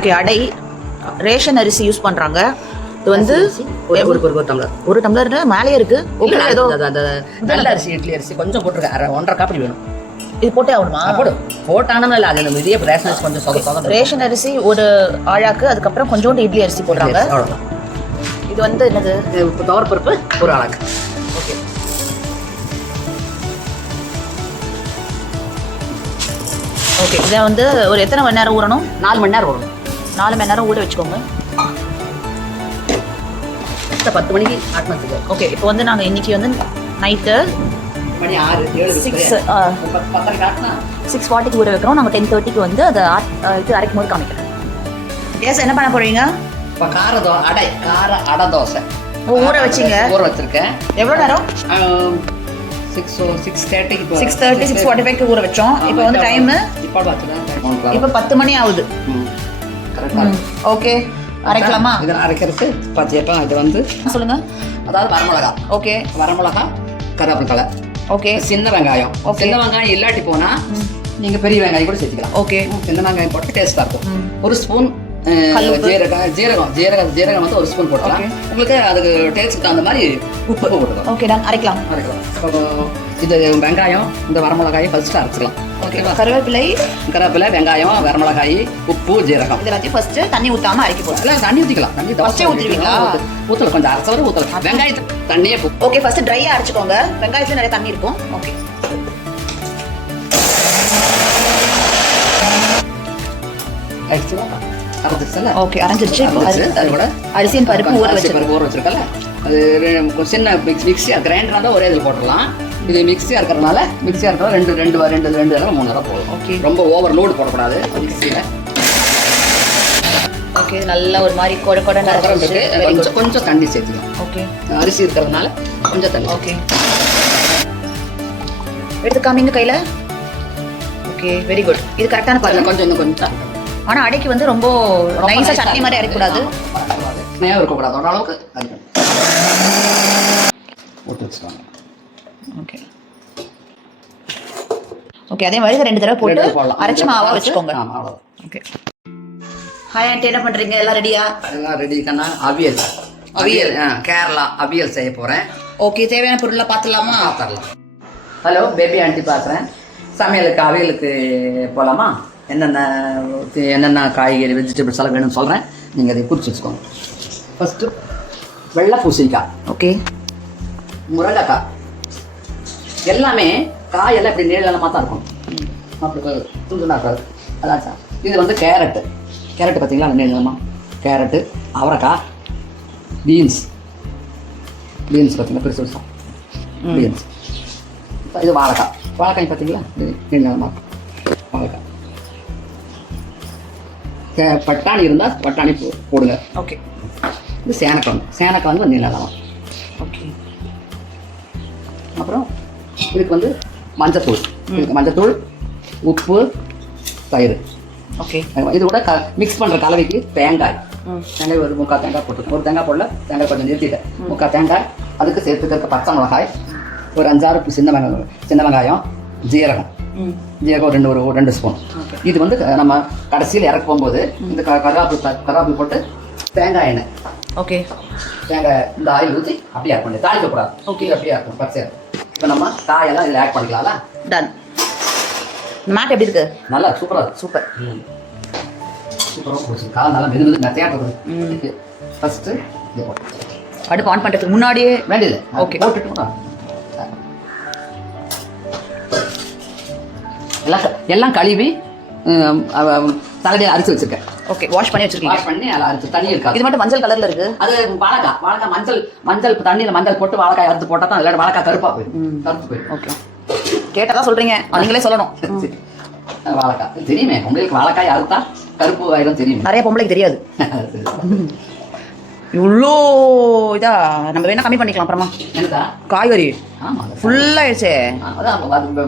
Okay, அடை ration அரிசி use பண்ணுறாங்க. இது வந்து ஒரு டம்ளர் மேலே இருக்கு. ஓகே, ஏதோ நல்ல அரிசி, இட்லி அரிசி கொஞ்சம் போட்டுருக்க, 1.5 காப்பி வேணும். இது போட்டே ஆகணுமா? போட்டானு இல்லை, அது நம்ம இதே ரேஷன் அரிசி கொஞ்சம் சொதம். ரேஷன் அரிசி ஒரு ஆழாக்கு, அதுக்கப்புறம் கொஞ்சோண்டு இட்லி அரிசி போடுறாங்க. அவ்வளோதான். இது வந்து என்னது? துவரப்பருப்பு ஒரு ஆளாக்கு. Okay, okay. இதை வந்து ஒரு எத்தனை மணி நேரம் ஊறணும்? 4 மணி நேரம் ஊறணும். 4 மணி நேரம் ஊற வச்சுக்கோங்க. 10 மணிக்கு ஆட்டணத்துக்கு. ஓகே, இப்போ வந்து நாங்கள் இன்னைக்கு வந்து நைட்டு மணி 6:40 ஊற வைக்கிறோம். நாங்கள் 10:30 வந்து அதை இது அரைக்கும் போது காமிக்கிறோம். ஏஸ், என்ன பண்ண போறீங்க? இப்போ கார அடை தோசை ஊற வச்சிங்க? ஊற வச்சிருக்கேன். எவ்வளோ நேரம்? 6:45 ஊற வச்சோம். இப்போ வந்து டைம் இப்போ 10 மணி ஆகுது. ஓகே, அரைக்கலாமா? இது அரைக்கிறது பார்த்தியப்பா, இது வந்து சொல்லுங்க. அதாவது வரமிளகா. ஓகே, வரமிளகா, கருவேப்பிலை. ஓகே, சின்ன வெங்காயம். சின்ன வெங்காயம் இல்லாட்டி போனா நீங்க பெரிய வெங்காயம் கூட சேர்த்துக்கலாம். ஓகே, சின்ன வெங்காயம் போட்டு டேஸ்டா இருக்கும். ஒரு ஸ்பூன் ஜீரகம் வந்து ஒரு ஸ்பூன் போட்டுக்கலாம். உங்களுக்கு அதுக்கு டேஸ்ட்டுக்கு தகுந்த மாதிரி உப்பு போட்டுக்கலாம். ஓகே, நான் அரைக்கலாம். இது வெங்காயம், இந்த வரமிளகாயை ஃபர்ஸ்ட் அரைச்சிக்கலாம். ஓகேவா? கருவேப்பிலை, வெங்காயம், வரமிளகாய், உப்பு, ஜீரகம் இதெல்லாத்தையும் ஃபர்ஸ்ட் தண்ணி ஊத்தாம அரைக்க போறோம். இல்லை, தண்ணி ஊற்றிக்கலாம். தண்ணி ஃபர்ஸ்டே ஊற்றிடுவீங்களா? ஊற்றலாம், கொஞ்சம் அரைச்ச வரை ஊற்றலாம். வெங்காயத்துக்கு தண்ணியே. ஓகே, ஃபர்ஸ்ட் ட்ரையாக அரைச்சிக்கோங்க. வெங்காயத்துல நிறைய தண்ணி இருக்கும். ஓகே, ஓகே, அரைஞ்சிருச்சு. அதோட அரிசியின் பருப்பு ஊற வச்சிருக்கல, அது சின்ன மிக்ஸியா கிரைண்டராக தான் ஒரே இதில் போட்டுடலாம். இது மிக்ஸியாக இருக்கிறதுனால ரெண்டு தடவை 3 தடவை போடும். ஓகே, ரொம்ப ஓவர் லோடு போடக்கூடாது மிக்ஸியில். ஓகே, நல்ல ஒரு மாதிரி கொஞ்சம் தண்ணி சேர்த்துக்கலாம். ஓகே, அரிசி இருக்கிறதுனால கொஞ்சம் தண்ணி. ஓகே, எடுத்து காமிங்க கையில். Okay, very good. இது கரெக்டான பாருங்க. கொஞ்சம் ஆனால் அடைக்கு வந்து ரொம்ப நைஸாக சட்னி மாதிரி அரைக்கூடாது. ஸ்னேகம் இருக்கக்கூடாது. ஓரளவுக்கு போட்டு வச்சுக்கோங்க. ஓகே, ஓகே, அதே மாதிரி 2 தடவை போட்டு அரைச்சி மாவாக வச்சுக்கோங்க. ஓகே. ஹாய் ஆண்டி, என்ன பண்ணுறீங்க? எல்லாம் ரெடியா? எல்லாம் ரெடி கண்ணா. அவியல் கேரளா அவியல் செய்ய போகிறேன். ஓகே, தேவையான பொருள்லாம் பார்த்துடலாமா? பார்த்துடலாம். ஹலோ, பேபி ஆண்டி பார்க்குறேன். சமையலுக்கு அவியலுக்கு போகலாமா? என்னென்ன காய்கறி வெஜிடபிள்ஸ் எல்லாம் வேணும்னு சொல்கிறேன், நீங்கள் அதை குறித்து வச்சுக்கோங்க. ஃபஸ்ட்டு வெள்ளை பூசணிக்காய். ஓகே, முருங்கைக்காய். எல்லாமே காயெல்லாம் இப்படி நீளமாக தான் இருக்கும். அப்படி துண்டுனா இருக்காது. அதான் சார். இது வந்து கேரட்டு பார்த்தீங்களா? நீளமாக கேரட்டு, அவரைக்காய், பீன்ஸ் பார்த்தீங்களா? பெருசு பீன்ஸ். இது வாழைக்காய் பார்த்தீங்களா? நீளமாக வாழைக்காய். பட்டாணி இருந்தால் பட்டாணி போடுங்க. ஓகே. இது சேனக்கிழங்கு வந்து நீளமாக. ஓகே. அப்புறம் இதுக்கு வந்து மஞ்சத்தூள், உப்பு, தயிர். ஓகே. இது கூட மிக்ஸ் பண்ணுற கலவைக்கு தேங்காய் ஒரு 3/4 தேங்காய் போட்டு, ஒரு தேங்காய் போடல, தேங்காய் கொஞ்சம் நிறுத்திட்டேன். 3/4 தேங்காய். அதுக்கு சேர்த்துக்க பச்சை மிளகாய், ஒரு 5-6 சின்ன வெங்காயம், ஜீரகம் ஒரு 2 ஸ்பூன். இது வந்து நம்ம கடைசியில் இறக்க போகும்போது இந்த கருவேப்பிலை போட்டு தேங்காய் எண்ணெய். ஓகே. தேங்காய் இந்த ஆயில் ஊற்றி அப்படியே ஆட் பண்ணி தாளிக்கக்கூடாது. ஓகே, அப்படியே ஆட் பண்ணி பச்சை. இப்போ நம்ம காயெல்லாம் இதில் ஆட் பண்ணிக்கலாம்ல. டன். மேட் எப்படி இருக்கு? நல்லா சூப்பராக சூப்பராக போச்சு. காலம் நல்லா மெது நத்தையாக இருக்குது. ஃபஸ்ட்டு இது போட்டு அடுப்பு ஆன் பண்ணுறதுக்கு முன்னாடியே வேண்டியது. ஓகே, போட்டுட்டு எல்லாம் கழுவி தலையில் அரிசி வச்சிருக்கேன். ஓகே, வாஷ் பண்ணி வச்சிருக்கீங்க. வாஷ் பண்ணி எல்லாம் அரிசி தண்ணி இருக்காது. இது மட்டும் மஞ்சள் கலர்ல இருக்கு. அது வாழைக்காய் மஞ்சள் தண்ணியில் மஞ்சள் போட்டு வாழைக்காய் அறுத்து போட்டால் தான் இல்லாட்டி வாழைக்காய் கருப்பாக போயிடும். ஓகே, கேட்டதான் சொல்றீங்க, நீங்களே சொல்லணும். வாழைக்காய் தெரியுமே உங்களுக்கு, வாழைக்காய் அறுத்தா கருப்பு ஆயிரம் தெரியும். நிறைய பொம்பளைக்கு தெரியாது. இவ்வளோ இதா நம்ம வேணா கம்மி பண்ணிக்கலாம் அப்புறமா. என்னதா காய்கறி ஃபுல்லாகிடுச்சே. அதான்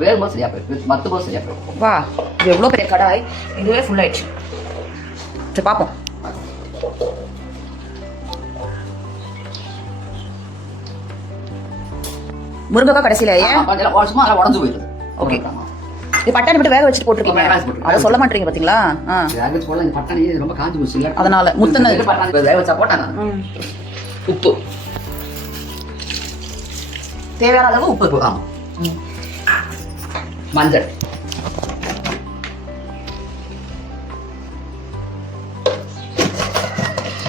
வேறும்போது சரியா போயிடும், மற்றபோது சரியா போயிடும். வா, இது எவ்வளோ பெரிய கடாய், இதுவே ஃபுல்லாகிடுச்சு. சரி, பார்ப்போம். முருங்கைக்காய் கடைசியில் வருஷமா உடஞ்சு போயிடுது. ஓகே, இது பட்டாணி மட்டும் வேக வச்சுட்டு போட்டுருக்கீங்க. வேக வச்சு போட்டுருக்கேன். அதை சொல்ல மாட்டீங்க பாத்தீங்களா? வேக வச்சு போடலாம். இந்த பட்டாணி ரொம்ப காஞ்சி போச்சு இல்ல, அதனால முத்தன பட்டாணி வேக வச்சா போட்டாங்க. உப்பு தேவையான அளவு உப்பு. ஆமா. மஞ்சள்,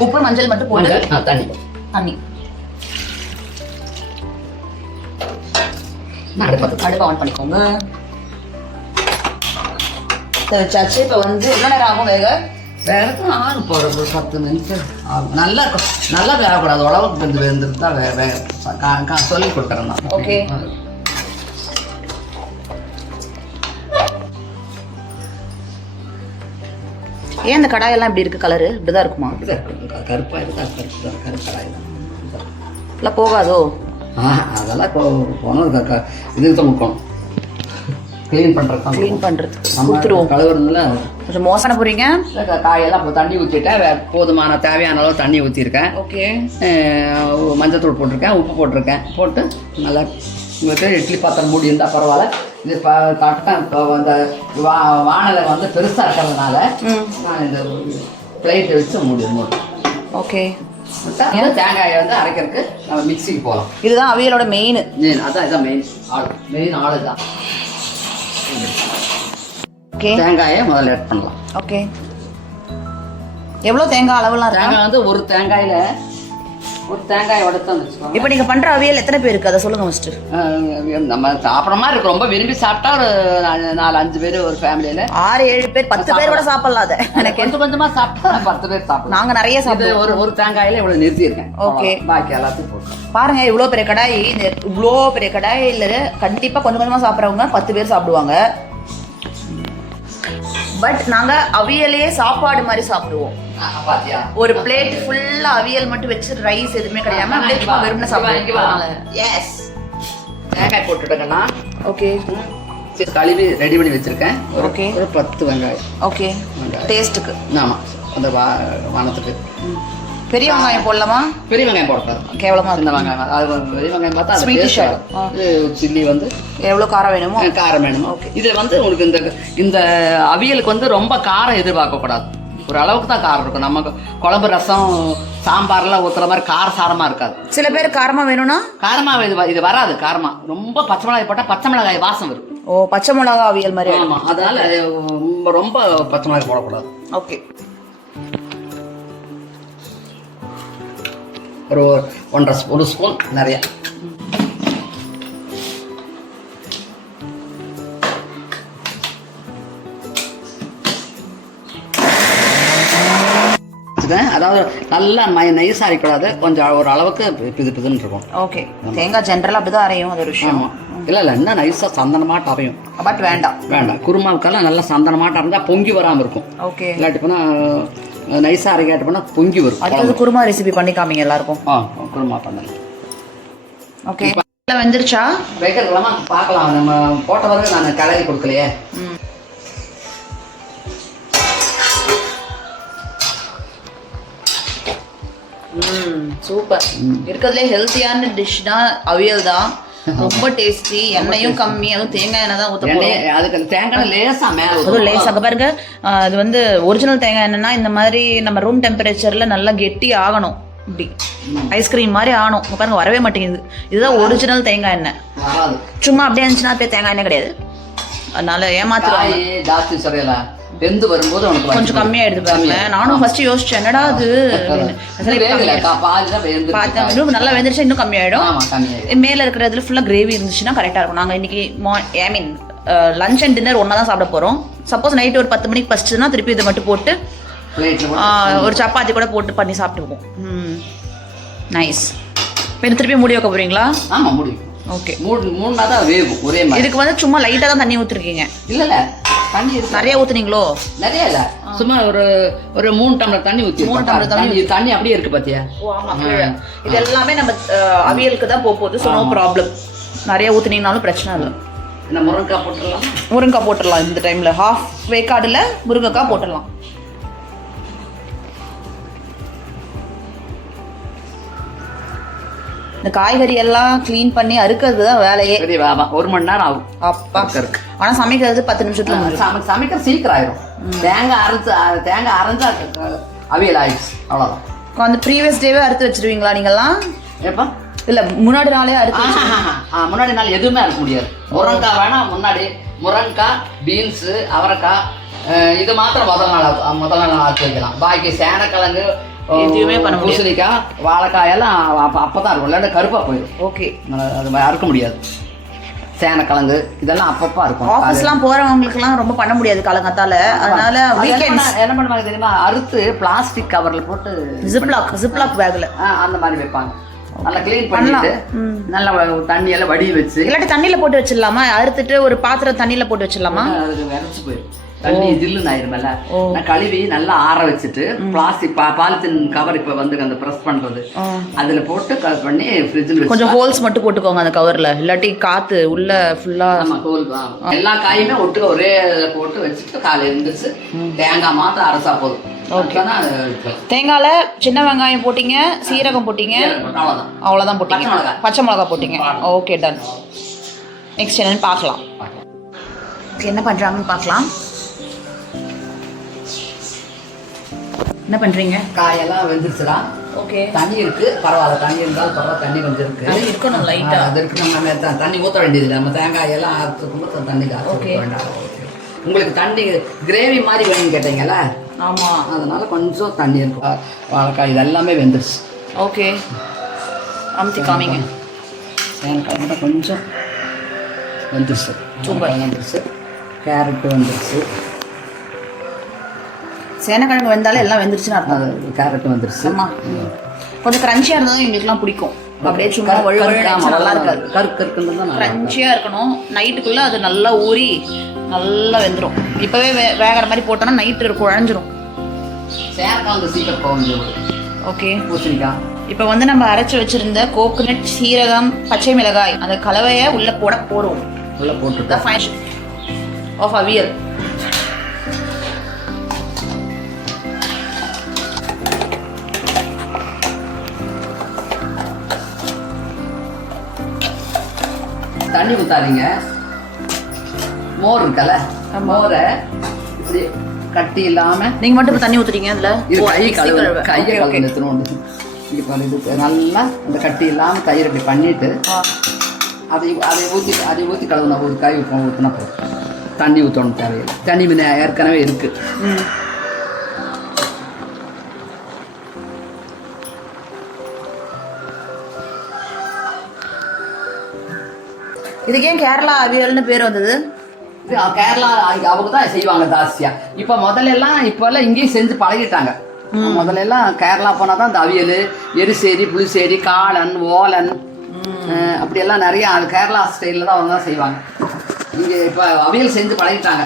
உப்பு மஞ்சள் மட்டும் போட்டு தண்ணி தண்ணி அடுப்பு ஆன் பண்ணிக்கோங்க. வச்சாச்சு. இப்போ வந்து எவ்வளோ நேரம் ஆகும் வேக? வேகத்துக்கு ஆகும் போகிறது 10 நிமிஷம் ஆகும். நல்லா இருக்கும். நல்லா வேகக்கூடாது, உழவுக்கு வெந்துருந்தா வேக சொல்லி கொடுக்குறேன் நான். ஓகே. ஏன் இந்த கடாயெல்லாம் இப்படி இருக்கு? கலரு இப்படிதான் இருக்குமா? கருப்பா இருக்கா? கருப்பு கடாய் எல்லாம் போகாதோ? அதெல்லாம் போனது இதுக்கு தான் முக்கணும். க்ளீன் பண்ணுறது க்ளீன் பண்ணுறது கொடுத்துருவோம். கழுவுறதுல கொஞ்சம் மோசமான போகிறீங்க. காயெல்லாம் இப்போ தண்ணி ஊற்றிட்டேன். போதுமான தேவையான அளவு தண்ணி ஊற்றிருக்கேன். ஓகே. மஞ்சத்தூள் போட்டிருக்கேன், உப்பு போட்டிருக்கேன். போட்டு நல்லா இட்லி பாத்திரம் மூடி இருந்தால் பரவாயில்ல. இது கரெக்டாக இப்போ அந்த வானலை வந்து பெருசாக இருக்கிறதுனால நான் இந்த பிளேட்டை வச்சு மூடி. ஓகே. தேங்காயை வந்து அரைக்கிறதுக்கு நம்ம மிக்சிக்கு போகலாம். இதுதான் அவியலோட மெயின். அதான் இதான் மெயின் ஆளு தான். ஓகே. தேங்காயை முதல்ல ஆட் பண்ணலாம். ஓகே. எவ்வளோ தேங்காய் அளவுலாம் இருக்கு? தேங்காய் வந்து ஒரு தேங்காயை உடத்தான் வச்சுக்கோங்க. இப்போ நீங்கள் பண்ணுற அவியல் எத்தனை பேருக்கு அதை சொல்லுங்கள் ஃபஸ்ட்டு. நம்ம சாப்பிட்ற மாதிரி இருக்கும். ரொம்ப விரும்பி சாப்பிட்டா ஒரு 4-5 பேர் ஒரு ஃபேமிலியில். 6-7 பேர் 10 பேர் கூட சாப்பிடலாம். அதை எனக்கு கொஞ்சமாக சாப்பிட்டா 10 பேர் சாப்பிடலாம். நாங்கள் நிறைய சாப்பிடுவோம். ஒரு தேங்காயில் இவ்வளோ நிறுத்தியிருக்கேன். ஓகே. பாக்கி எல்லாத்தையும் போட்டோம். பாருங்க, இவ்வளோ பெரிய கடாய். இவ்வளோ பெரிய கடாயில் கண்டிப்பாக கொஞ்சம் கொஞ்சமாக சாப்பிட்றவங்க 10 பேர் சாப்பிடுவாங்க. பட் நாங்கள் அவியலையே சாப்பாடு மாதிரி சாப்பிடுவோம். ஒரு பிளேட் ஃபுல்லா அவியல் மட்டும் வச்சு ரைஸ் எதுவுமே கிடையாம அப்படியே சும்மா வெறும்னு சாப்பிடுவாங்க. எஸ். தேங்காய் போட்டுட்டேன்னா ஓகே. கழுவி ரெடி பண்ணி வச்சிருக்கேன். ஓகே. ஒரு 10 வெங்காயம். ஓகே. டேஸ்ட்டுக்கு. ஆமாம், அந்த வானத்துக்கு. பெரிய வெங்காயம் போடலாமா? பெரிய வெங்காயம் போடக்கூடாது, கேவலமா. இந்த வெங்காயம் அது பெரிய வெங்காயம் பார்த்தா ஸ்வீட்டிஷ். இது சில்லி வந்து எவ்வளோ காரம் வேணுமோ காரம் வேணுமோ. ஓகே. இதில் வந்து உங்களுக்கு இந்த அவியலுக்கு வந்து ரொம்ப காரம் எதிர்பார்க்கக்கூடாது. ஒரு அளவுக்கு தான் காரம் இருக்கும். நம்ம குழம்பு ரசம் சாம்பார்லாம் ஊற்றுற மாதிரி காரசாரமாக இருக்காது. சில பேர் காரமாக வேணும்னா காரமாக இது வராது. காரமாக ரொம்ப பச்சை மிளகாய் போட்டால் பச்சை மிளகாய் வாசம் வரும். ஓ, பச்சை மிளகா அவியல் மாதிரி. ஆமாம், அதனால ரொம்ப பச்சை மிளகாய் போடக்கூடாது. ஓகே. ஒரு 1 ஸ்பூன் நிறைய. அதாவது நல்லா நைஸாக அரைக்கூடாது, கொஞ்சம் ஒரு அளவுக்கு பிதுன்னு இருக்கும். ஓகே. தேங்காய் ஜென்ரலாக அப்படிதான் அரையும், அது ஒரு விஷயம். இல்லை இன்னும் நைஸாக சந்தனமாட்ட அரையும். பட் வேண்டாம். குருமாவுக்கெல்லாம் நல்லா சந்தனமாட்ட இருந்தால் பொங்கி வராமல் இருக்கும். ஓகே. இல்லாட்டி போனால் நைஸாக அரைக்காட்டு போனால் பொங்கி வரும். அடுத்தது குருமா ரெசிபி பண்ணி காமிங்க எல்லாருக்கும். குருமா பண்ணலாம். ஓகே. வெந்துருச்சா? வைக்கிறதுலாமா பார்க்கலாம். நம்ம போட்ட பிறகு நான் கிளறி கொடுக்கலையே. சூப்பர். இருக்கிறதுலே ஹெல்த்தியான டிஷ்னா அவியல் தான். ரொம்ப டேஸ்டி. எண்ணெயும் கம்மி, அதுவும் தேங்காய் எண்ணெய் தான் ஊற்ற போறோம். அதுக்கு தேங்காய் லேசா மேலே அதுவும் லேஸ். அங்கே பாருங்க, அது வந்து ஒரிஜினல் தேங்காய் எண்ணெய்னா இந்த மாதிரி நம்ம ரூம் டெம்பரேச்சர்ல நல்லா கெட்டி ஆகணும். இப்படி ஐஸ்கிரீம் மாதிரி ஆகணும். பாருங்க, வரவே மாட்டேங்குது. இதுதான் ஒரிஜினல் தேங்காய் எண்ணெய். சும்மா அப்படியே இருந்துச்சுன்னா அப்படியே தேங்காய் எண்ணெய் கிடையாது. அதனால ஏமாத்துறாங்க. ஜாஸ்தி சரியல வெந்து வரும்போது கொஞ்சம் கம்மியா எடுத்து பாருங்க. நானும் ஃபர்ஸ்ட் யோசிச்சேன், என்னடா அது நல்லா வெந்துருச்சா இன்னும் கம்மியாயிடும். மேல இருக்கிறதுல ஃபுல்லா கிரேவி இருந்துச்சுன்னா கரெக்டா இருக்கும். நாங்க இன்னைக்கு லஞ்ச் அண்ட் டின்னர் ஒன்னா தான் சாப்பிட போறோம். சப்போஸ் நைட் ஒரு 10 மணிக்கு பசிச்சுன்னா திருப்பி இதை மட்டும் போட்டு ஒரு சப்பாத்தி கூட போட்டு பண்ணி சாப்பிட்டுக்குவோம். நைஸ். இப்போ திருப்பி மூடி வைக்க போறீங்களா? ஆமா, மூடி. ஓகே. மூணுனா தான் வேகும் ஒரே மாதிரி. இதுக்கு வந்து சும்மா லைட்டா தான் தண்ணி ஊத்திருக்கீங்க? இல்ல தண்ணி நிறைய ஊத்துனீங்களோ? நிறைய இல்ல, சும்மா ஒரு 3 டம்ளர் தண்ணி ஊத்தி. 3 டம்ளர் தண்ணி அப்படியே இருக்கு பாத்தியா? இது எல்லாமே நம்ம அவியலுக்கு தான் போகுது. So no problem. நிறைய ஊத்துனீங்கனாலும் பிரச்சனை இல்லை. முருங்கைக்காய் போட்டுடலாம். முருங்கைக்காய் போட்டுடலாம். இந்த டைம்ல ஹாஃப் வேக்காடுல முருங்கைக்காய் போட்டுடலாம். இந்த காய்கறி எல்லாம் கிளீன் பண்ணி அறுக்கிறது தான் வேலையே. 1 மணி நேரம் ஆகும். அப்பா, ஆனால் சமைக்கிறது 10 நிமிஷத்துல முடிஞ்சிடும். சமைக்கிற சீக்கிரம் ஆயிரும். தேங்காய் அரைஞ்சா அவியல் ஆயிடுச்சு, அவ்வளோதான். அந்த ப்ரீவியஸ் டேவே அறுத்து வச்சிருவீங்களா நீங்கள்லாம்? எப்போ இல்லை முன்னாடி நாளே அறுத்து? முன்னாடி நாள் எதுவுமே அறுக்க முடியாது. முருங்கைக்காய் வேணா முன்னாடி, முருங்கைக்காய், பீன்ஸு, அவரைக்காய், இது மாத்திரம் முதல் நாள் அறுத்து வைக்கலாம். பாக்கி சேனக்கிழங்கு, எதுவுமே பண்ண முடியாது. பூசணிக்காய், வாழைக்காயெல்லாம் அப்பதான் இருக்கும், இல்லாட்டி கருப்பாக போயிடும். ஓகே, அது அறுக்க முடியாது. சேனக்கிழங்கு இதெல்லாம் அப்பப்போ இருக்கும். ஆஃபீஸ்லாம் போகிறவங்களுக்குலாம் ரொம்ப பண்ண முடியாது காலங்கத்தால. அதனால என்ன பண்ணுவாங்க தெரியுமா, அறுத்து பிளாஸ்டிக் கவரில் போட்டு ஜிப்லாக் பேக்கில் அந்த மாதிரி வைப்பாங்க. நல்லா க்ளீன் பண்ணிட்டு நல்லா தண்ணியெல்லாம் வடி வச்சு, இல்லாட்டி தண்ணியில் போட்டு வச்சிடலாமா? அறுத்துட்டு ஒரு பாத்திரம் தண்ணியில் போட்டு வச்சிடலாமா? அதுக்கு விரைச்சி போயிடும், தண்ணி ஜில்லுன்னு ஆயிருமல்ல. நான் கழுவி நல்லா ஆற வச்சுட்டு பிளாஸ்டிக் பாலித்தீன் கவர் இப்போ வந்து அந்த ப்ரெஸ் பண்றது அதுல போட்டு கட் பண்ணி ஃப்ரிட்ஜில் கொஞ்சம் ஹோல்ஸ் மட்டும் போட்டுக்கோங்க அந்த கவர்ல, இல்லாட்டி காத்து உள்ள ஃபுல்லா. ஹோல் எல்லா காயுமே ஒட்டுக்க ஒரே போட்டு வச்சுட்டு காலை எழுந்துச்சு தேங்காய் மாத்திரம் அரைச்சா போதும். தேங்காயில சின்ன வெங்காயம் போட்டீங்க, சீரகம் போட்டீங்க, அவ்வளோதான் போட்டீங்க, பச்சை மிளகா போட்டீங்க. Okay, ton. நெக்ஸ்ட் என்னன்னு பார்க்கலாம், என்ன பண்றாங்கன்னு பார்க்கலாம். என்ன பண்றீங்க? காயெல்லாம் வெந்துருச்சுடா. ஓகே, தண்ணி இருக்கு, பரவாயில்ல. தண்ணி இருந்தாலும் பரவாயில்ல, தண்ணி கொஞ்சம் இருக்கு. அது இருக்கணும் லைட்டா. அது இருக்கு, நம்ம தண்ணி ஊற்ற வேண்டியதில்லை. நம்ம தேங்காயெல்லாம் அறுத்துக்கும்போது தண்ணி காய்ச்ச வேண்டாம். உங்களுக்கு தண்ணி கிரேவி மாதிரி வேணும்னு கேட்டீங்கல்ல? ஆமாம், அதனால கொஞ்சம் தண்ணி இருக்கும். வாழைக்காய் இது எல்லாமே வெந்துருச்சு. ஓகே, அமுத்தி காமிங்க. தேங்காய் கூட கொஞ்சம் வெந்துருச்சு, சூப்பர் வெந்துருச்சு. கேரட்டு வந்துருச்சு, சேனக்கிழங்கு வெந்தாலும் எல்லாம் வெந்துருச்சுன்னு அர்த்தம். கேரட் வந்துருச்சு. ஆமாம், கொஞ்சம் கிரன்ச்சியாக இருந்தாலும் எங்களுக்குலாம் பிடிக்கும். அப்படியே சும்மா நல்லா இருக்காது, கருக்கு கிரன்ச்சியாக இருக்கணும். நைட்டுக்குள்ளே அது நல்லா ஊறி நல்லா வெந்துடும். இப்போவே வேகிற மாதிரி போட்டோன்னா நைட்டு குழஞ்சிரும். சேனக்கிழங்கு சீக்கிரம் போகும். ஓகே, பூசணிக்காய் இப்போ வந்து நம்ம அரைச்சி வச்சிருந்த கோகோனட், சீரகம், பச்சை மிளகாய் அந்த கலவையை உள்ளே போடுவோம். உள்ளே போட்டுட்டு ஃபைன் ஆஃப் அவியல். தண்ணி ஊத்தாதீங்க. மோர் இருக்கல, மோரை இப்படி கட்டி இல்லாம நீங்க மட்டும் தண்ணி ஊத்துறீங்க அதுல. கையை கழுவு இது நல்லா இந்த கட்டி இல்லாம தயிர் இப்படி பண்ணிட்டு அதை ஊற்றி கழுவுனா ஒரு காய் ஊற்றினா போதும். தண்ணி ஊற்றணும் தேவையில்லை. தண்ணி முன்ன ஏற்கனவே இருக்கு. இதுக்கு ஏன் கேரளா அவியல்னு பேர் வந்தது? கேரளா அவங்க தான் செய்வாங்க ஜாஸ்தியா. இப்போ முதல்ல இப்போல்லாம் இங்கேயும் செஞ்சு பழகிட்டாங்க. முதல்ல கேரளா போனால் தான் இந்த அவியல், எரிசேரி, புளிசேரி, காளான், ஓலன் அப்படியெல்லாம் நிறையா அது கேரளா ஸ்டைலில் தான் அவங்க தான் செய்வாங்க. இங்கே இப்போ அவியல் செஞ்சு பழகிட்டாங்க.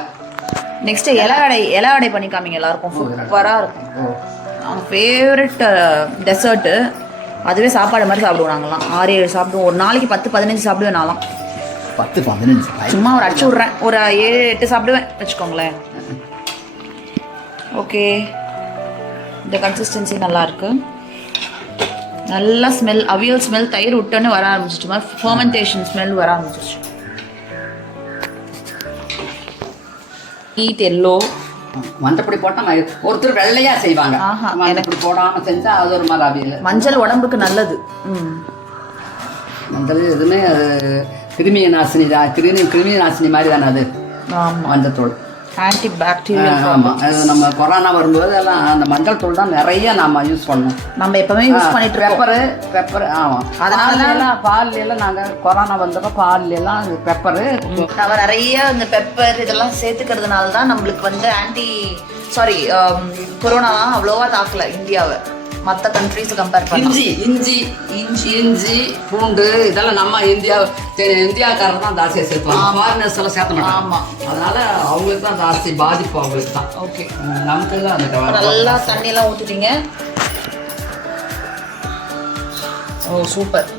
நெக்ஸ்ட் இலை அடை பண்ணி காமிங்க எல்லாருக்கும். சூப்பராக இருக்கும். அவங்க ஃபேவரட் டெசர்ட்டு. அதுவே சாப்பாடு மாதிரி சாப்பிடுவோம் நாங்கள்லாம். 6-7 சாப்பிடுவோம். ஒரு நாளைக்கு 10-15 சாப்பிடுவேன் நான்லாம். 10-15 சும்மா ஒரு அடிச்சு விட்றேன். ஒரு 7-8 சாப்பிடுவேன் வச்சுக்கோங்களேன். ஓகே, இந்த கன்சிஸ்டன்சி நல்லாயிருக்கு. நல்லா ஸ்மெல், அவியல் ஸ்மெல் தயிர் விட்டோன்னு வர ஆரம்பிச்சிச்சு. மாதிரி ஃபர்மெண்டேஷன் ஸ்மெல் வர ஆரம்பிச்சிச்சு. ஈட் எல்லோ மஞ்சப்பொடி போட்டால் ஒருத்தர் வெள்ளையா செய்வாங்க. மஞ்சப்பொடி போடாமல் செஞ்சா அது ஒரு மாதிரி அவியல். மஞ்சள் உடம்புக்கு நல்லது. மஞ்சள் எதுவுமே கிருமி நாசினி தான். கிருமி நாசினி மாதிரி தானே அது. மஞ்சள் ஆன்டி பாக்டீரியல். ஆமாம், அது நம்ம கொரோனா வரும்போது எல்லாம் அந்த மஞ்சள் தூள் தான் நிறைய நம்ம யூஸ் பண்ணோம். நம்ம எப்பவுமே யூஸ் பண்ணிட்டு பெப்பர். ஆமாம், அதனால எல்லாம் பால் எல்லாம் நாங்கள் கொரோனா வந்தப்போ பால் எல்லாம் பெப்பரு நம்ம நிறைய இந்த பெப்பர் இதெல்லாம் சேர்த்துக்கிறதுனால தான் நம்மளுக்கு வந்து கொரோனாலாம் அவ்வளோவா தாக்கல இந்தியாவை மற்ற கண்ட்ரிஸ் கம்பேர் பண்ணி. இஞ்சி பூண்டு இதெல்லாம் நம்ம இந்தியாக்காரர் தான் ஜாஸ்தியாக சேர்த்துவாங்க. ஃபாரினர்ஸ் எல்லாம் சேர்த்த மாட்டாங்க. ஆமாம், அதனால அவங்களுக்கு தான் ஜாஸ்தி பாதிப்பு அவங்களுக்கு தான். ஓகே, நமக்கு தான் அந்த நல்லா தண்ணியெல்லாம் ஊற்றிட்டீங்க. ஓ சூப்பர்.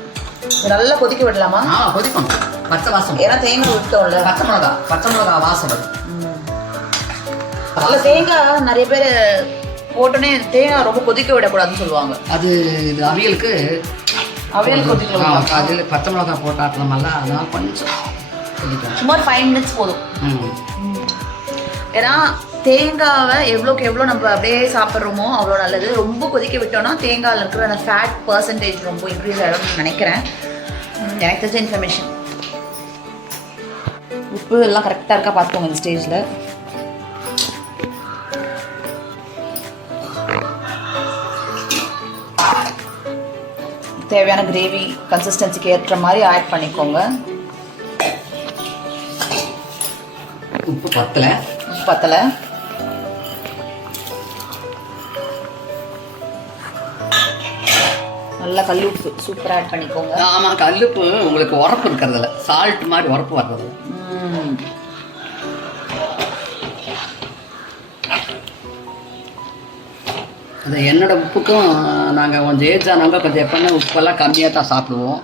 நல்லா கொதிக்க விடலாமா? கொதிக்கணும். பச்சை வாசம், ஏன்னா தேங்காய் விட்டோம்ல. பச்சை மிளகா வாசம். அதில் தேங்காய் நிறைய பேர் போட்டோன்னே தேங்காய் ரொம்ப கொதிக்க விடக்கூடாதுன்னு சொல்லுவாங்க. அது இது அவியல் கொதிக்கலாம். அதில் பச்சை மிளகா போட்டாட்டோம்ல, அதனால கொஞ்சம் சும்மா ஒரு 5 minutes போதும். ஏன்னா தேங்காவை எவ்வளோக்கு எவ்வளோ நம்ம அப்படியே சாப்பிட்றோமோ அவ்வளோ நல்லது. ரொம்ப கொதிக்க விட்டோம்னா தேங்காயில் இருக்கிற அந்த ஃபேட் பர்சன்டேஜ் ரொம்ப இன்க்ரீஸ் ஆகிடும்னு நினைக்கிறேன். எனக்கு தெரிஞ்ச இன்ஃபர்மேஷன். உப்பு எல்லாம் கரெக்டாக இருக்கா பார்த்துக்கோங்க இந்த ஸ்டேஜில். தேவையான கிரேவி கன்சிஸ்டன்சிக்கு ஏற்ற மாதிரி ஆட் பண்ணிக்கோங்க. உப்பு பத்தலை. நல்லா கல்லுப்பு சூப்பராக ஆட் பண்ணிக்கோங்க. ஆமாம், கல்லுப்பு உங்களுக்கு உரப்பு இருக்கிறதில்ல, சால்ட் மாதிரி உரப்பு வர்றது. அது என்னோட உப்புக்கும் நாங்கள் கொஞ்சம் ஏஜ் ஆனவங்க கொஞ்சம் எப்பவுமே உப்பெல்லாம் கம்மியாக தான் சாப்பிடுவோம்.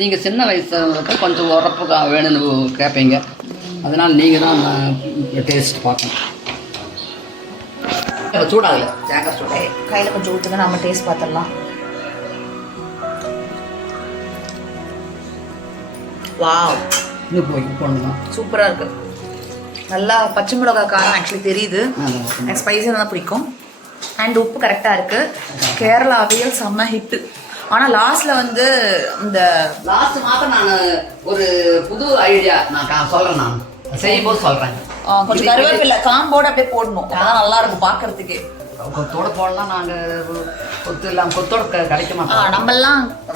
நீங்கள் சின்ன வயசுக்கு கொஞ்சம் உரப்பு வேணும்னு கேட்பீங்க. அதனால் நீங்கள் தான் டேஸ்ட் பார்க்கணும். சூடாகல தேங்காய் சூடாக கையில் கொஞ்சம் ஊற்றுங்க, நம்ம டேஸ்ட் பார்த்துடலாம். வாவ், இன்னும் போய் போடணும். சூப்பராக இருக்குது. நல்லா பச்சை மிளகாய் காரம் ஆக்சுவலி தெரியுது. எனக்கு ஸ்பைஸியாக தான் பிடிக்கும். அண்ட் உப்பு கரெக்டாக இருக்குது. கேரளா அவியல் செம்ம ஹிட்டு. ஆனால் லாஸ்ட்டில் வந்து இந்த லாஸ்ட் மாதம் நான் ஒரு புது ஐடியா நான் சொல்கிறேன். நான் செய்யும் போது சொல்கிறேன். கொஞ்சம் கருவேப்பிலை காம்போடு அப்படியே போடணும். அதான் நல்லா இருக்கும் பார்க்கறதுக்கே. கொத்தோட போடலாம். நாங்கள் கொத்து இல்லாமல் கொத்தோட கிடைக்க மாட்டோம்.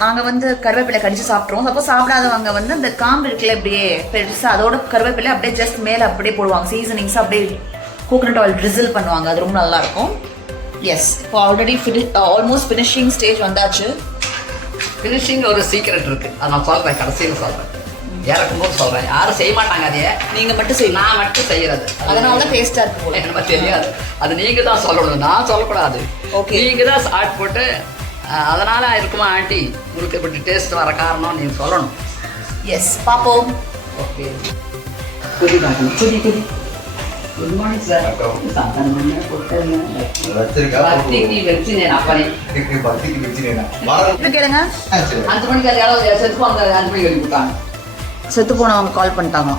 நாங்கள் வந்து கருவேப்பிலை கடிச்சு சாப்பிட்ருவோம். சப்போஸ் சாப்பிடாதவங்க வந்து இந்த காம்பு இருக்குல்ல அப்படியே பெருசாக அதோட கருவேப்பிலை அப்படியே ஜஸ்ட் மேலே அப்படியே போடுவாங்க. சீசனிங்ஸ் அப்படியே கோகனட் ஆயில் ட்ரிசில் பண்ணுவாங்க. அது ரொம்ப நல்லாயிருக்கும். எஸ், இப்போ ஆல்ரெடி ஆல்மோஸ்ட் ஃபினிஷிங் ஸ்டேஜ் வந்தாச்சு. ஃபினிஷிங் ஒரு சீக்ரெட் இருக்குது. அதை நான் சொல்கிறேன், கடைசியில் சொல்கிறேன். இறக்கும்போது சொல்கிறேன். யாரும் செய்ய மாட்டாங்க. அதையே நீங்கள் மட்டும் செய்யணும். நான் மட்டும் செய்கிறது. அதனால தான் டேஸ்ட்டாக இருக்கும் போல. எனக்கு தெரியாது. அது நீங்கள் தான் சொல்லணும், நான் சொல்லக்கூடாது. ஓகே, நீங்கள் தான் சாட் போட்டு அதனால் இருக்குமா ஆண்டி உங்களுக்கு இப்படி டேஸ்ட் வர காரணம் நீங்கள் சொல்லணும். எஸ், பார்ப்போம். ஓகே, குடி பார்க்கணும். குடி குடி. Good morning sir. கேளுங்க. 5 மணிக்கு அது செத்து போங்க. 5 மணிக்கு எழுதி கொடுத்தாங்க. செத்து போனவங்க கால் பண்ணிட்டாங்க.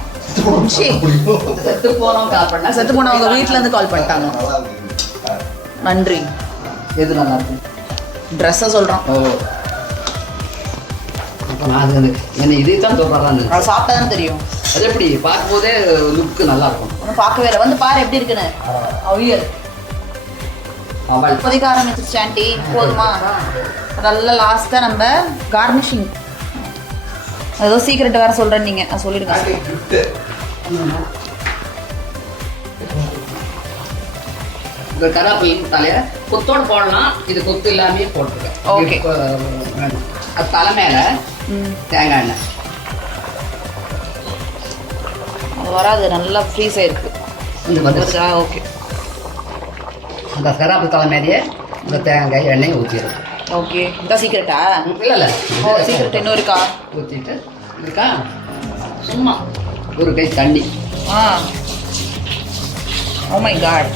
செத்து போனவங்க கால் பண்ணா செத்து போனவங்க வீட்டுல இருந்து கால் பண்ணிட்டாங்க. நன்றி. எது நல்லா இருக்கு? ட்ரெஸ்ஸை சொல்கிறோம். அப்போ நான் அது என்ன இதை தான் சொல்கிறேன். அது சாப்பிட்டா தான் தெரியும். அது எப்படி பார்க்கும்போதே லுக்கு நல்லா இருக்கும். ஒன்றும் பார்க்கவே இல்லை. வந்து பாரு எப்படி இருக்குன்னு. அவியல் அவள் கொதிக்க ஆரம்பிச்சிருச்சு ஆண்டி. போதுமா? நல்லா லாஸ்ட்டாக நம்ம கார்னிஷிங். ஏதோ சீக்கிரட் வேறு சொல்கிறேன் நீங்கள். நான் சொல்லிடுங்க. இந்த கருவேப்பிலை தலையை கொத்தோடு போடலாம். இது கொத்து இல்லாமே போட்டிருக்கேன். ஓகே, அது தலை மேலே தேங்காய் எண்ணெய் அது வராது. நல்லா ஃப்ரீஸ் ஆயிருக்கு. இந்த வந்துருச்சா? ஓகே, அந்த கருவேப்பிலை தலை மேலேயே இந்த தேங்காய் எண்ணெயை ஊற்றிடும். ஓகே, இதான் சீக்கிரட்டா? இல்லை சீக்கிரட் இன்னும் இருக்கா? ஊற்றிட்டு இருக்கா சும்மா ஒரு கை தண்ணி. ஓ மை காட்,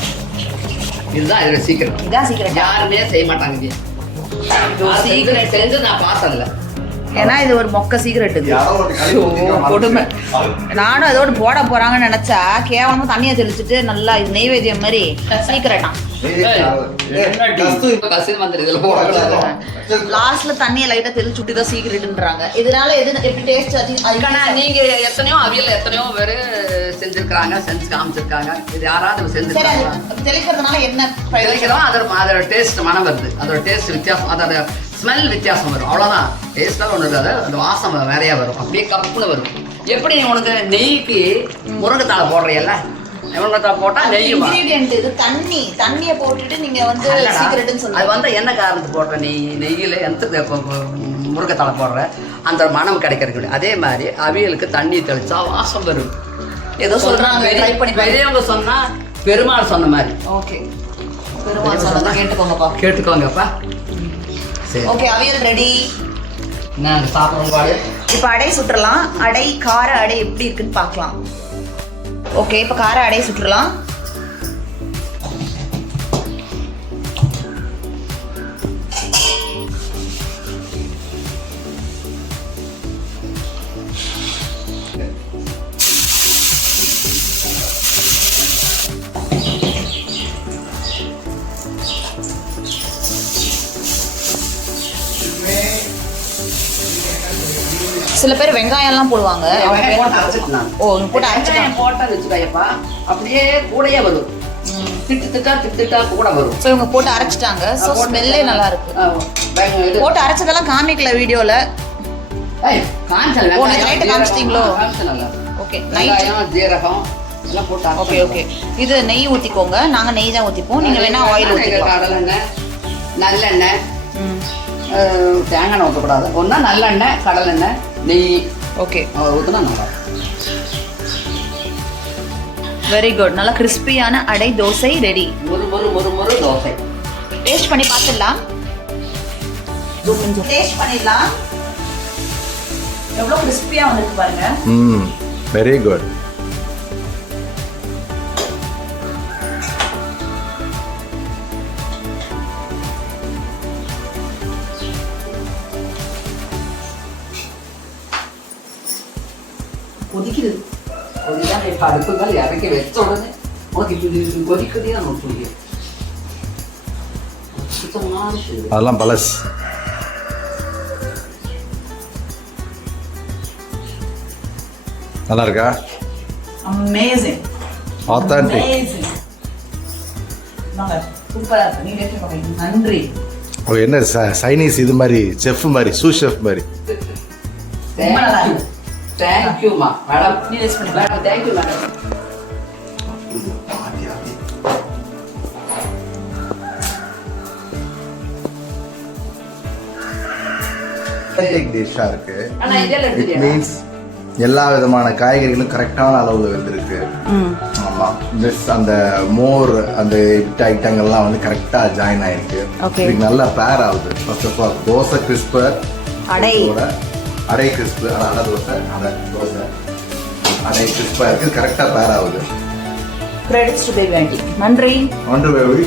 இதுதான் இதோட சீக்கிரம். இதான் சீக்கிரம். யாருமே செய்ய மாட்டாங்க. சீக்கிரம் செஞ்சு நான் பார்த்ததில்ல. ஏன்னா இது ஒரு மொக்க சீக்கிரட். இது கொடுமை. நானும் அதோடு போட போறாங்கன்னு நினைச்சா கேவலமா தண்ணியை தெளிச்சுட்டு நல்லா இது நெய்வேத்தியம் மாதிரி சீக்கிரட்டா. லாஸ்ட்ல தண்ணியை லைட்டா தெளிச்சுட்டு தான் சீக்கிரட்ன்றாங்க. இதனால எது எப்படி டேஸ்ட் அதுக்கான நீங்க எத்தனையோ அவியல் எத்தனையோ பேர் செஞ்சிருக்காங்க, செஞ்சு காமிச்சிருக்காங்க. இது யாராவது செஞ்சிருக்காங்க. தெளிக்கிறதுனால என்ன தெளிக்கிறோம்? அதோட டேஸ்ட் மனம் வருது. அதோட டேஸ்ட் வித்தியாசம், அதோட ஸ்மெல் வித்தியாசம் வரும். அவ்வளோதான். டேஸ்ட்டாக ஒன்று இருக்காது. அந்த வாசம் வேறையா வரும். அப்படியே கப்புன்னு வரும். எப்படி உனக்கு நெய்க்கு முருங்கைத்தாளை போடுறீல்ல, முருங்கைத்தாளை போட்டால் நெய் இன்கிரீடியன்ட் இது தண்ணியை போட்டுட்டு நீங்கள் வந்து சீக்கிரட்னு சொல்லுங்கள். அது வந்து என்ன காரணத்துக்கு போடுற நெய்யில் எந்த முருங்கைத்தாளை போடுற அந்த மனம் கிடைக்கிறதுக்கு. அதே மாதிரி அவியலுக்கு தண்ணி தெளிச்சா வாசம் வரும். ஏதோ சொல்கிறாங்க, பெரியவங்க சொன்னால் பெருமாள் சொன்ன மாதிரி. ஓகே, பெருமாள் சொன்னதான் கேட்டுக்கோங்கப்பா. சரி, ஓகே, அவியல் ரெடி. நான் சாப்பிட்றோம். இப்போ அடை சுட்டுறலாம். அடை கார அடை எப்படி இருக்குன்னு பார்க்கலாம். ஓகே, இப்போ கார அடை சுட்டுறலாம். சில பேர் வெங்காயம்லாம் போடுவாங்க. ஓ போட்டு அரைச்சிட்டாங்க போட்டான்னு வச்சுக்காயப்பா அப்படியே கூடயே வரும். திட்டுக்கா கூட வரும். ஸோ இவங்க போட்டு அரைச்சிட்டாங்க. ஸோ ஸ்மெல்லே நல்லா இருக்கு. போட்டு அரைச்சதெல்லாம் காமிக்கல வீடியோல. ஓ நைட்டு காமிச்சிட்டீங்களோ? ஓகே நைட் ஜீரகம் எல்லாம் போட்டு. Okay okay. இது நெய் ஊற்றிக்கோங்க. நாங்கள் நெய் தான் ஊற்றிப்போம். நீங்கள் வேணா ஆயில் ஊற்றிக்கலாம். கடலெண்ணெய், நல்லெண்ணெய், தேங்காய் எண்ணெய் ஊற்றக்கூடாது. ஒன்றா நல்லெண்ணெய், கடலெண்ணெய், நெய் ஓகே ஊற்றினா நல்லா. Very good. நல்லா கிறிஸ்பியான அடை தோசை ரெடி. மொறு தோசை. டேஸ்ட் பண்ணி பார்த்துடலாம். டேஸ்ட் பண்ணிடலாம். எவ்வளோ கிறிஸ்பியாக வந்துருக்கு பாருங்க. Very good. கொதிக்குது. கொதிதான் இப்போ அடுப்புகள் இறக்கி வச்ச உடனே உனக்கு இப்படி கொதிக்குதே நமக்கு பிடிக்கும். அதெல்லாம் பழஸ். நல்லா இருக்கா? அமேசிங். ஆத்தென்டிக். சூப்பரா இருக்கு. நீங்க எப்படி பாக்குறீங்க? நன்றி. ஓ என்ன சைனீஸ் இது மாதிரி செஃப் மாதிரி சூ செஃப் மாதிரி. ரொம்ப நல்லா இருக்கு. தேங்க்யூமா மேடம். நீ டேஸ்ட் பண்ணி மேடம் தேங்க்யூ மேடம். டிஷ்ஷா இருக்கு. இட் மீன்ஸ் எல்லா விதமான காய்கறிகளும் கரெக்டான அளவுல வந்திருக்கு. ஆமா ஜஸ்ட் அந்த மோர் அந்த ஐட்டங்கள்லாம் வந்து கரெக்டா ஜாயின் ஆயிருக்கு. இதுக்கு நல்லா பேர் ஆகுது. First of all dosa crisper, அடை கிறிஸ்பு, அடை தோசை அடை கிறிஸ்பா இருக்கு. கரெக்டா பேர் ஆகுது. Credits to baby aunty. நன்றி. பேபி.